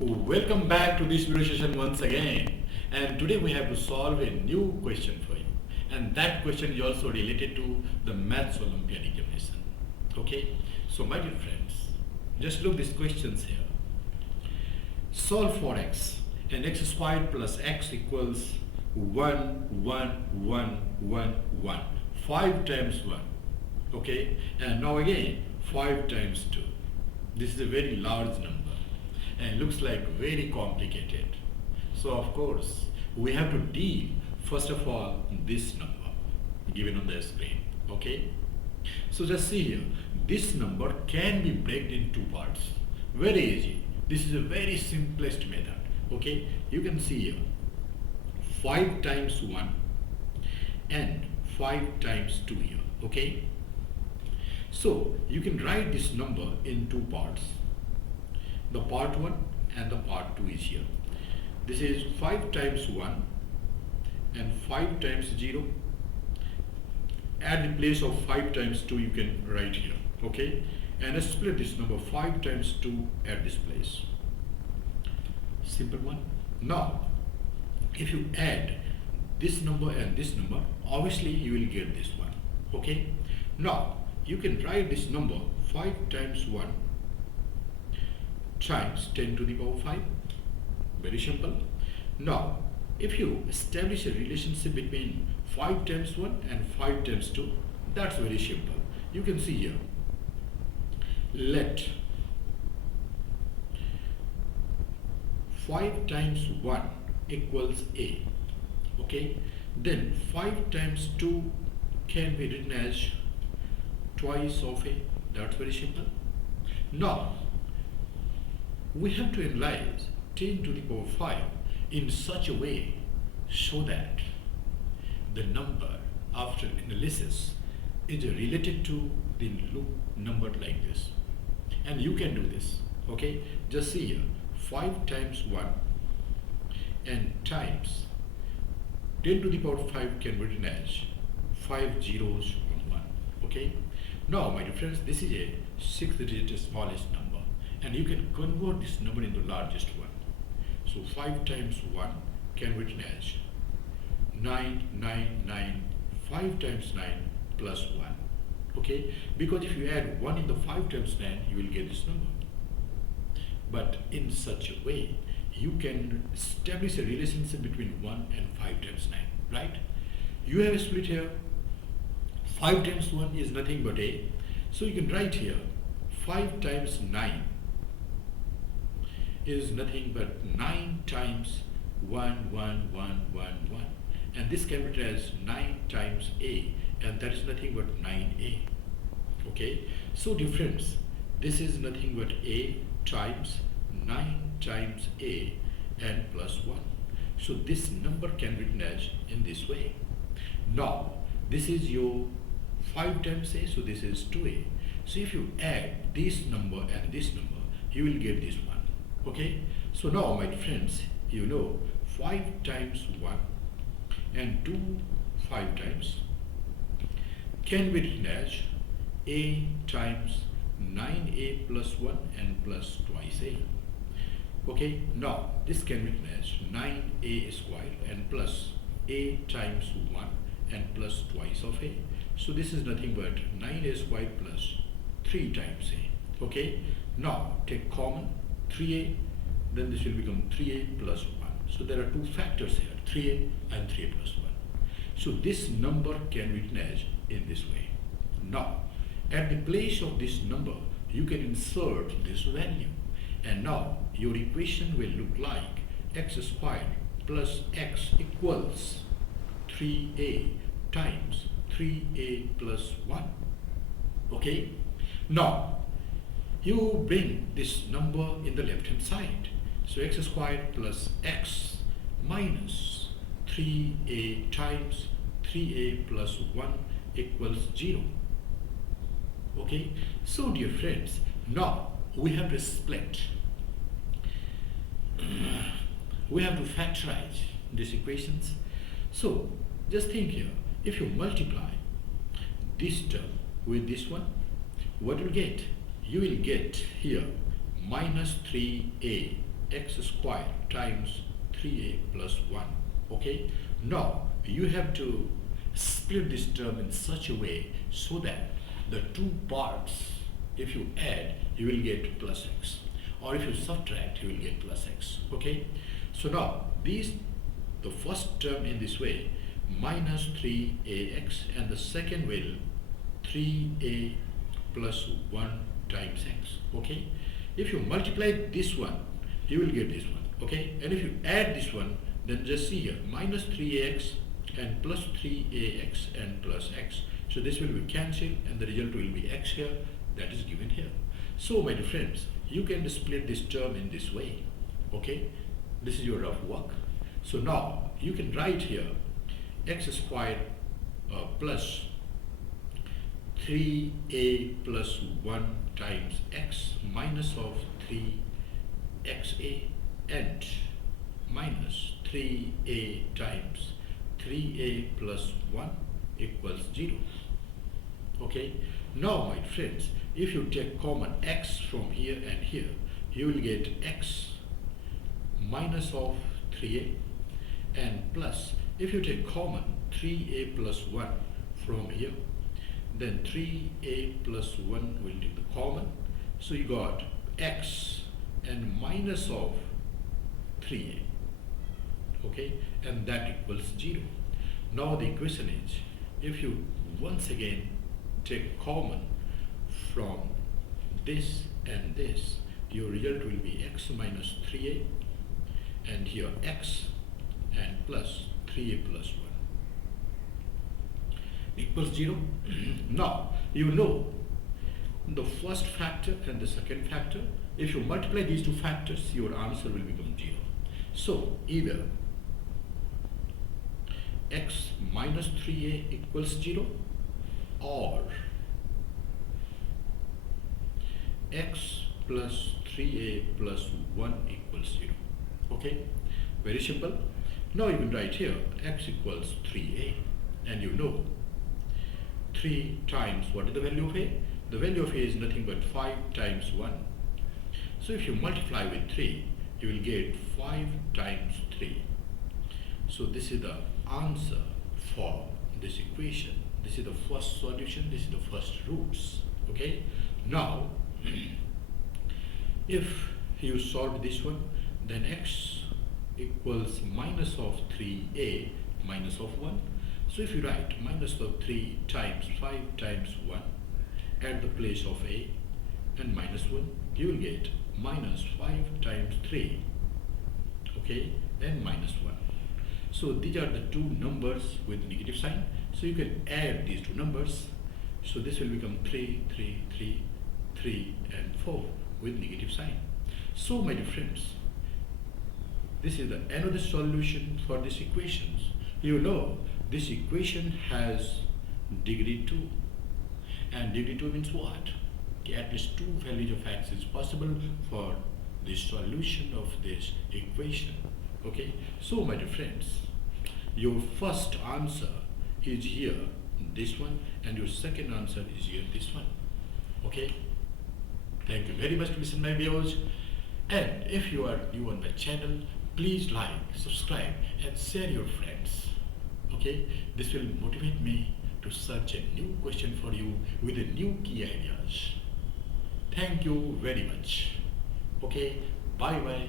Welcome back to this video session once again, and today we have to solve a new question for you, and that question is also related to the Maths Olympiad examination. Okay, so my dear friends, just look these questions here. Solve for x and x squared plus x equals 1, 1, 1, 1, 1. 5 times 1. Okay, and now again 5 times 2. This is a very large number and looks like very complicated. So of course we have to deal first of all this number given on the screen. Okay, so just see here, this number can be broken in two parts. Very easy. This is a very simplest method. Okay, you can see here 5 times 1 and 5 times 2 here. Okay, so you can write this number in two parts. The part 1 and the part 2 is here. This is 5 times 1 and 5 times 0. At the place of 5 times 2 you can write here. Okay, and let's split this number 5 times 2 at this place. Simple one. Now if you add this number and this number, obviously you will get this one. Okay, now you can write this number 5 times 1 times 10 to the power 5. Very simple. Now if you establish a relationship between 5 times 1 and 5 times 2, that's very simple. You can see here, let 5 times 1 equals a. Okay, then 5 times 2 can be written as twice of a. That's very simple. Now we have to analyze 10 to the power 5 in such a way so that the number after analysis is related to the number like this, and you can do this. Okay, just see here, 5 times 1 and times 10 to the power 5 can be written as 5 zeros on 1. Okay, now my dear friends, this is a 6-digit smallest number, and you can convert this number into largest one. So 5 times 1 can be written as 9, 9, 9, 5 times 9 plus 1. Okay, because if you add 1 in the 5 times 9, you will get this number. But in such a way, you can establish a relationship between 1 and 5 times 9, right? You have a split here. 5 times 1 is nothing but a. So you can write here 5 times 9 is nothing but 9 times 1, 1, 1, 1, 1. And this can be written as 9 times a, and that is nothing but 9a. Okay, so dear friends, this is nothing but a times 9 times a and plus 1. So this number can be written as in this way. Now this is your 5 times a, so this is 2a. So if you add this number and this number, you will get this one. Okay, so now my friends, you know 5 times 1 and 2 5 times can be written as a times 9a plus 1 and plus twice a. Okay, now this can be written as 9a squared and plus a times 1 and plus twice of a. So this is nothing but 9a squared plus 3 times a. Okay, now take common 3a, then this will become 3a plus 1. So there are two factors here, 3a and 3a plus 1. So this number can be written as in this way. Now at the place of this number, you can insert this value, and now your equation will look like x squared plus x equals 3a times 3a plus 1. Okay, now you bring this number in the left hand side. So x squared plus x minus 3a times 3a plus 1 equals 0. Okay, so dear friends, now we have to split. We have to factorize these equations. So just think here, if you multiply this term with this one, what you will get? You will get here minus 3a x squared times 3a plus 1. Okay, now you have to split this term in such a way so that the two parts, if you add, you will get plus x, or if you subtract, you will get plus x. Okay, so now these, the first term in this way, minus 3ax, and the second will 3a plus 1 times x. Okay, if you multiply this one, you will get this one. Okay, and if you add this one, then just see here, minus 3ax and plus 3ax and plus x. So this will be cancelled and the result will be x here, that is given here. So my dear friends, you can split this term in this way. Okay, this is your rough work. So now you can write here x squared plus 3a plus 1 times x minus of 3xa and minus 3a times 3a plus 1 equals 0. Okay, now my friends, if you take common x from here and here, you will get x minus of 3a and plus, if you take common 3a plus 1 from here, then 3a plus 1 will take the common, so you got x and minus of 3a. Okay, and that equals 0. Now the equation is, if you once again take common from this and this, your result will be x minus 3a and here x and plus 3a plus 1 equals 0. Now you know the first factor and the second factor. If you multiply these two factors, your answer will become 0. So either x minus 3a equals 0 or x plus 3a plus 1 equals 0. Okay, very simple. Now you can write here x equals 3a, and you know 3 times, what is the value of a? The value of a is nothing but 5 times 1. So if you multiply with 3, you will get 5 times 3. So this is the answer for this equation. This is the first solution, this is the first roots. Okay, now if you solve this one, then x equals minus of 3a minus of 1. So if you write minus of 3 times 5 times 1 at the place of a and minus 1, you will get minus 5 times 3, okay, and minus 1. So these are the two numbers with negative sign. So you can add these two numbers. So this will become 3, 3, 3, 3 and 4 with negative sign. So my dear friends, this is the another solution for these equations. You know this equation has degree 2, and degree 2 means what? At least two values of x is possible for the solution of this equation. Okay, so my dear friends, your first answer is here, this one, and your second answer is here, this one. Okay, thank you very much to listen my videos, and if you are new on my channel, please like, subscribe and share your friends. Okay, this will motivate me to search a new question for you with a new key ideas. Thank you very much. Okay, bye bye.